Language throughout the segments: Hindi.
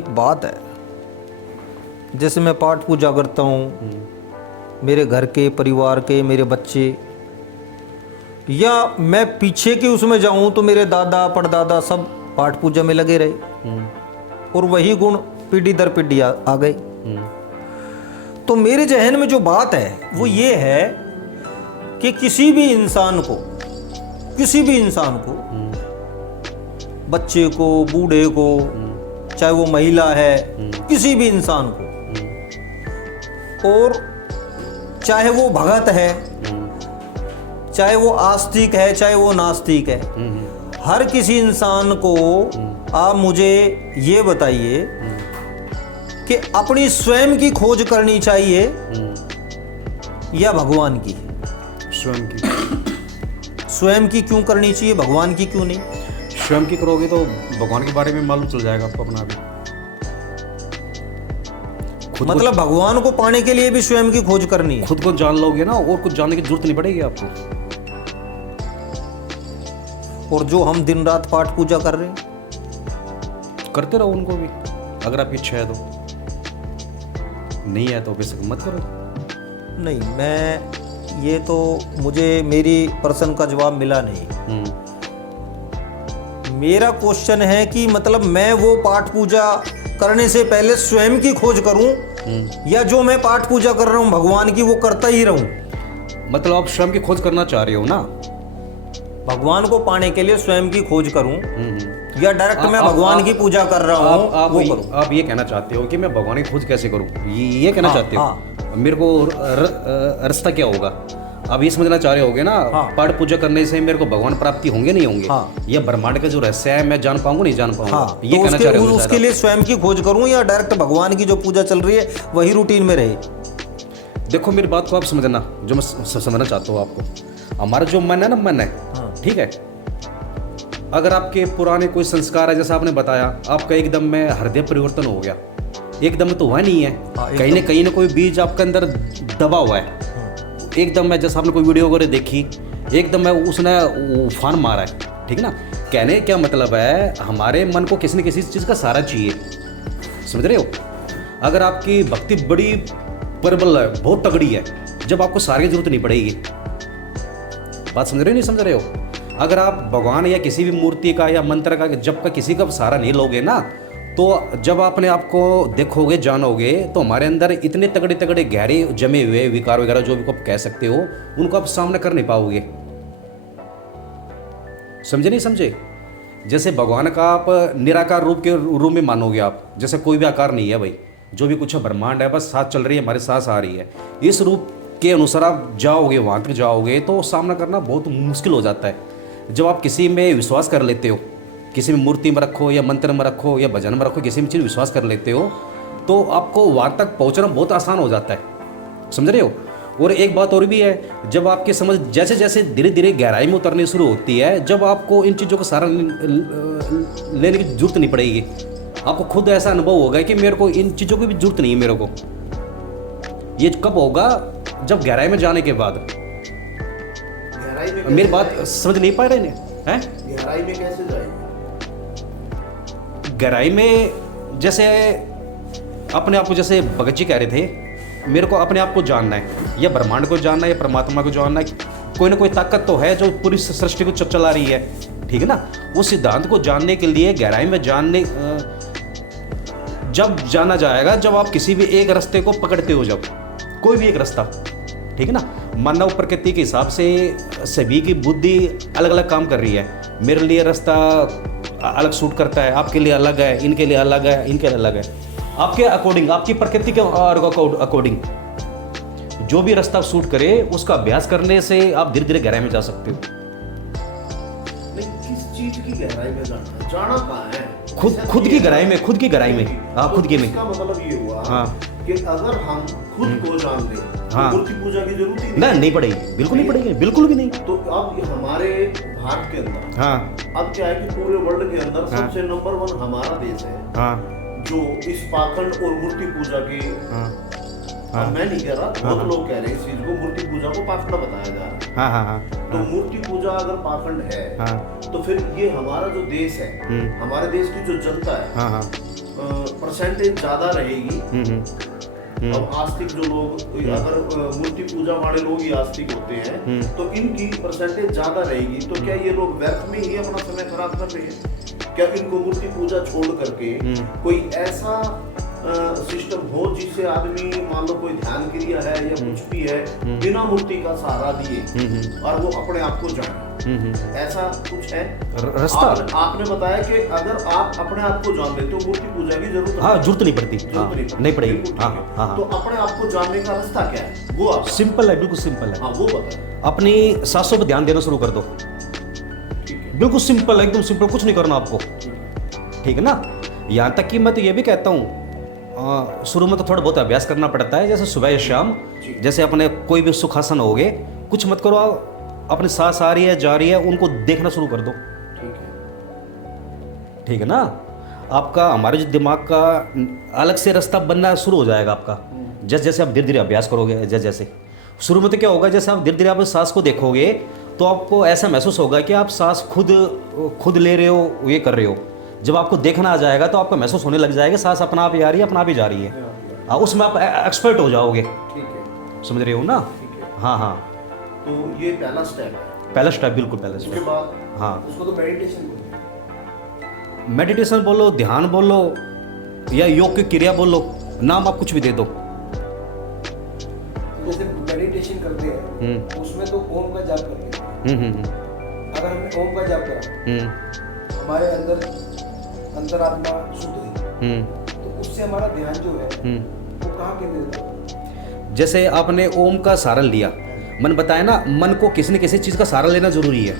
एक बात है, जैसे मैं पाठ पूजा करता हूँ, मेरे घर के परिवार के मेरे बच्चे, या मैं पीछे के उसमें जाऊँ तो मेरे दादा परदादा सब पाठ पूजा में लगे रहे और वही गुण पीढ़ी दर पीढ़ी आ गए। तो मेरे जहन में जो बात है वो ये है कि किसी भी इंसान को बच्चे को, बूढ़े को, चाहे वो महिला है, किसी भी इंसान को, और चाहे वो भगत है, चाहे वो आस्तिक है, चाहे वो नास्तिक है, हर किसी इंसान को आप मुझे ये बताइए कि अपनी स्वयं की खोज करनी चाहिए या भगवान की? स्वयं की क्यों करनी चाहिए, भगवान की क्यों नहीं? स्वयं की करोगे तो भगवान के बारे में मालूम चल जाएगा आपको अपना भी। मतलब भगवान को पाने के लिए भी स्वयं की खोज करनी है। खुद को जान लोगे ना, और कुछ जानने की जरूरत नहीं पड़ेगी आपको। और जो हम दिन रात पाठ पूजा कर रहे हैं, करते रहो उनको भी, अगर आपकी इच्छा है तो। नहीं है तो बेशक मत करो। नहीं, मैं ये तो मुझे मेरी प्रश्न का जवाब मिला नहीं। मेरा क्वेश्चन है कि मतलब मैं वो पाठ पूजा करने से पहले स्वयं की खोज करूं या जो मैं पाठ पूजा कर रहा हूं भगवान की वो करता ही रहूं? मतलब आप स्वयं की खोज करना चाह रहे हो ना? भगवान को पाने के लिए स्वयं की खोज करूं या डायरेक्ट मैं भगवान की पूजा कर रहा हूं वो करूं? आप ये कहना चाहते हो कि मैं भगवान की खोज कैसे करूं, ये कहना चाहते हो? मेरे को रास्ता क्या होगा आप ये समझना चाह रहे होगे ना? पाठ पूजा करने से मेरे को भगवान प्राप्ति होंगे नहीं होंगे? ये ब्रह्मांड का जो रहस्य है मैं जान पाऊंगा नहीं जान पाऊंगा? ये तो कहना चाह रहे हो? उसके लिए स्वयं की खोज करूं या डायरेक्ट भगवान की जो पूजा चल रही है वही रूटीन में रहे? देखो मेरी बात को आप समझना, जो मैं समझना चाहता हूँ आपको। हमारा जो मन है ना, मन है, ठीक है, अगर आपके पुराने कोई संस्कार है, जैसा आपने बताया, आपका एकदम में हृदय परिवर्तन हो गया, एकदम तो हुआ नहीं है, कहीं ना कोई बीज आपके अंदर दबा हुआ है, एकदम में, जैसा आपने कोई वीडियो वगैरह देखी, एकदम में उसने उफान मारा है, ठीक ना? कहने क्या मतलब है, हमारे मन को किसी न किसी चीज़ का सहारा चाहिए, समझ रहे हो? अगर आपकी भक्ति बड़ी प्रबल है, बहुत तगड़ी है, जब आपको सहारे की जरूरत नहीं पड़ेगी। बात समझ रहे हो नहीं समझ रहे हो? अगर आप भगवान या किसी भी मूर्ति का या मंत्र का जब का किसी का सहारा नहीं लोगे ना, तो जब आपने आपको देखोगे, जानोगे, तो हमारे अंदर इतने तगड़े तगड़े गहरे जमे हुए विकार वगैरह जो भी आप कह सकते हो, उनको आप सामने कर नहीं पाओगे। समझे नहीं समझे? जैसे भगवान का आप निराकार रूप के रूप में मानोगे आप, जैसे कोई भी आकार नहीं है भाई, जो भी कुछ है ब्रह्मांड है, बस साथ चल रही है, हमारे साथ आ रही है, इस रूप के अनुसार आप जाओगे, वहाँ तक जाओगे तो सामना करना बहुत मुश्किल हो जाता है। जब आप किसी में विश्वास कर लेते हो, किसी में मूर्ति में रखो या मंत्र में रखो या भजन में रखो, किसी भी चीज़ विश्वास कर लेते हो, तो आपको वहाँ तक पहुँचना बहुत आसान हो जाता है। समझ रहे हो? और एक बात और भी है, जब आपकी समझ जैसे जैसे धीरे धीरे गहराई में उतरनी शुरू होती है, जब आपको इन चीज़ों का सहारा लेने की जरूरत नहीं पड़ेगी, आपको खुद ऐसा अनुभव होगा कि मेरे को इन चीज़ों की भी जरूरत नहीं है मेरे को। ये कब होगा? जब गहराई में जाने के बाद। मेरी बात समझ नहीं पा रहे हैं? गहराई में कैसे जाएंगे? गहराई में जैसे अपने आप को, जैसे भगत जी कह रहे थे, मेरे को अपने आप को जानना है, या ब्रह्मांड को जानना है, या परमात्मा को जानना है। कोई ना कोई ताकत तो है जो पूरी सृष्टि को चला रही है, ठीक है ना? उस सिद्धांत को जानने के लिए गहराई में जानने जब जाना जाएगा, जब आप किसी भी एक रास्ते को पकड़ते हो, जब कोई भी एक रास्ता, ठीक है ना? मानव प्रकृति के हिसाब से सभी की बुद्धि अलग अलग काम कर रही है। मेरे लिए रास्ता अलग सूट करता है, आपके लिए अलग है, इनके लिए अलग है, इनके लिए अलग है। आपके अकॉर्डिंग, आपकी प्रकृति के अकॉर्डिंग जो भी रास्ता सूट करे, उसका अभ्यास करने से आप धीरे धीरे गहराई में जा सकते हो। नहीं, किस चीज की गहराई में जाना कहाँ है? खुद की गहराई में, खुद की गहराई में। हाँ, खुद की में। इसका मतलब ये हुआ कि अगर हम खुद को जान लें, मूर्ति पूजा की जरूरत ही नहीं पड़ेगी, बिल्कुल नहीं पड़ेगी, बिल्कुल भी नहीं। तो अब हमारे भारत के अंदर, अब क्या है कि पूरे वर्ल्ड के अंदर सबसे नंबर 1 हमारा देश है, जो इस पाखंड और मूर्ति पूजा की, मैं नहीं कह रहा, बहुत लोग कह रहे हैं इस चीज को, मूर्ति पूजा को पाखंड बताया जा रहा है। तो मूर्ति पूजा अगर पाखंड है, तो फिर ये हमारा जो देश है, हमारे देश की जो जनता है, परसेंटेज ज्यादा रहेगी। अब आस्तिक जो लोग, अगर मूर्ति पूजा वाले लोग ही आस्तिक होते हैं तो इनकी परसेंटेज ज्यादा रहेगी। तो क्या ये लोग व्यर्थ में ही अपना समय खराब कर रहे हैं? क्या इनको मूर्ति पूजा छोड़ करके कोई ऐसा सिस्टम हो जिससे आदमी, मान लो कोई ध्यान क्रिया है या कुछ भी है, बिना मूर्ति का सहारा दिए और वो अपने आप को जाने, ऐसा कुछ है रास्ता? आपने बताया कि अगर आप अपने आप को जान लेते हो मूर्ति पूजा की जरूरत हाँ, जरूरत नहीं पड़ती, नहीं पड़ेगी। बिल्कुल हाँ ठीक है। हाँ, तो अपने आप को जानने का रास्ता क्या है, वो आप सिंपल है, बिल्कुल सिंपल है। हाँ वो बताएं। अपनी सांसों पर ध्यान देना शुरू कर दो। ठीक है, बिल्कुल सिंपल है, एकदम सिंपल, कुछ नहीं करना आपको, ठीक है ना। यहाँ तक कि मैं तो ये भी कहता हूँ, शुरू में तो थोड़ा बहुत अभ्यास करना पड़ता है, जैसे सुबह या शाम, जैसे अपने कोई भी सुखासन हो गए, कुछ मत करो, अपनी सांस आ रही है जा रही है, उनको देखना शुरू कर दो, ठीक है ना। आपका, हमारे जो दिमाग का अलग से रास्ता बनना शुरू हो जाएगा आपका, जैसे जैसे आप धीरे धीरे अभ्यास करोगे। जैसे जैसे शुरू में तो क्या होगा, जैसे आप धीरे धीरे आप सांस को देखोगे तो आपको ऐसा महसूस होगा कि आप सांस खुद ले रहे हो, ये कर रहे हो। जब आपको देखना आ जाएगा तो आपको महसूस होने लग जाएगा सांस अपना आप ही आ रही है, अपना आप ही जा रही है। हाँ, उसमें आप एक्सपर्ट हो जाओगे, ठीक है, समझ रहे हो ना। हाँ हाँ, तो ये पहला स्टेप है। पहला स्टेप, बिल्कुल पहला उसके स्टेप। बाद हाँ, उसको तो मेडिटेशन बोलते हैं। मेडिटेशन बोलो, ध्यान बोलो, या योग की क्रिया बोलो, नाम आप कुछ भी दे दो। जैसे मेडिटेशन करते हैं उसमें तो ओम का जाप करते हैं। अगर हमने ओम का जाप करा, हमारे अंतरात्मा शुद्ध हुई, तो उससे हमारा ध्यान जो है वो कहाँ केंद्रित होगा? जैसे आपने ओम का सहारा लिया, मन बताया ना, मन को किसी न किसी चीज़ का सहारा लेना जरूरी है।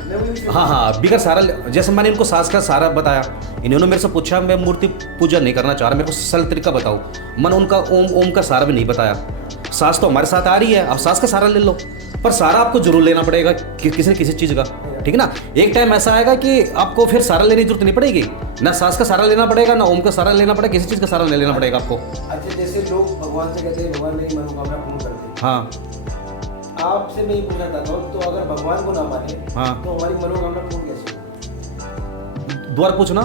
हाँ हाँ, बिगर सहारा, जैसे मैंने इनको सांस का सहारा बताया, इन्होंने मेरे से पूछा मैं मूर्ति पूजा नहीं करना चाह रहा, मेरे को सरल तरीका बताओ, मन उनका ओम का सहारा भी नहीं बताया। सांस तो हमारे साथ आ रही है, आप सांस का सहारा ले लो, पर सहारा आपको जरूर लेना पड़ेगा किसी न किसी चीज़ का, ठीक है ना। एक टाइम ऐसा आएगा कि आपको फिर सहारा लेने की जरूरत नहीं पड़ेगी, ना सांस का सहारा लेना पड़ेगा, ना ओम का सहारा लेना पड़ेगा, किसी चीज़ का सहारा लेना पड़ेगा आपको। अच्छा, जैसे लोग भगवान से कहते हैं भगवान मेरी मनोकामना पूर्ण कर दे, हाँ, आपसे मैं ये पूछना चाहता हूँ, तो अगर भगवान को ना माने हाँ, तो हमारी मनोकामना पूर्ण कैसे होगी? दोबारा पूछना।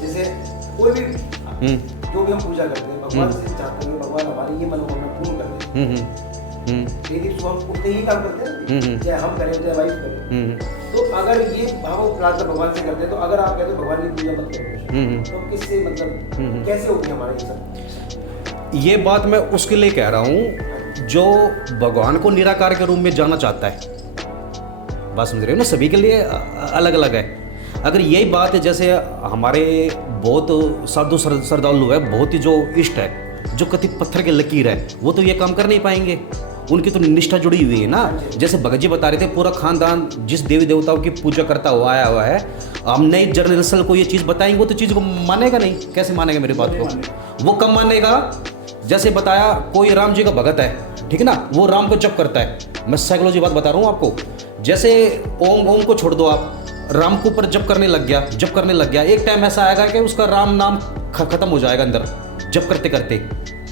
जैसे कोई भी जो भी हम पूजा करते हैं, भगवान से चाहते हैं भगवान हमारी ये मनोकामना पूर्ण कर दे, लेकिन तो हम उतने ही काम करते हैं, चाहे हम करें चाहे वाइफ करें। तो अगर ये हम प्रार्थना भगवान से करते हैं, तो अगर आप कहते हो भगवान की पूजा मत करो, तो किससे, मतलब कैसे होगी हमारी ये सब? ये बात मैं उसके लिए कह रहा हूँ जो भगवान को निराकार के रूप में जाना चाहता है। बात समझ रहे हो ना, सभी के लिए अलग अलग है। अगर यही बात है, जैसे हमारे बहुत साधु श्रद्धालु है, बहुत ही जो इष्ट है, जो कति पत्थर के लकीर है, वो तो ये काम कर नहीं पाएंगे, उनकी तो निष्ठा जुड़ी हुई है ना। जैसे भगत जी बता रहे थे, पूरा खानदान जिस देवी देवताओं की पूजा करता हुआ आया हुआ है, हम नई जनरेशन को ये चीज़ बताएंगे, वो तो चीज़ को मानेगा नहीं। कैसे मानेगा मेरी बात को? वो कब मानेगा? जैसे बताया, कोई राम जी का भगत है, ठीक है ना, वो राम को जप करता है। मैं साइकोलॉजी बात बता रहा हूँ आपको। जैसे ओम को छोड़ दो, आप राम को ऊपर जप करने लग गया, एक टाइम ऐसा आएगा कि उसका राम नाम खत्म हो जाएगा अंदर जप करते करते,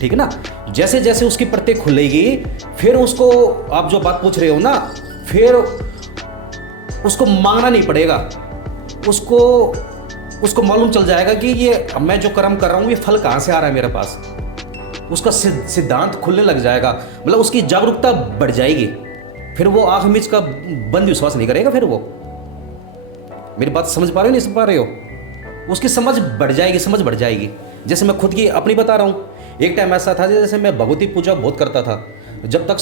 ठीक है ना। जैसे जैसे उसकी प्रत्येक खुलेगी, फिर उसको, आप जो बात पूछ रहे हो ना, फिर उसको मांगना नहीं पड़ेगा, उसको मालूम चल जाएगा कि ये मैं जो कर्म कर रहा हूँ ये फल कहाँ से आ रहा है मेरे पास। उसका सिद्धांत खुलने लग जाएगा, मतलब उसकी जागरूकता बढ़ जाएगी। फिर वो आँख मीच का बंद विश्वास नहीं करेगा। फिर वो, मेरी बात समझ पा रहे हो नहीं समझ पा रहे हो? उसकी समझ बढ़ जाएगी। जैसे मैं खुद की अपनी बता रहा हूँ, एक टाइम ऐसा था जैसे मैं भगवती पूजा बहुत करता था, जब तक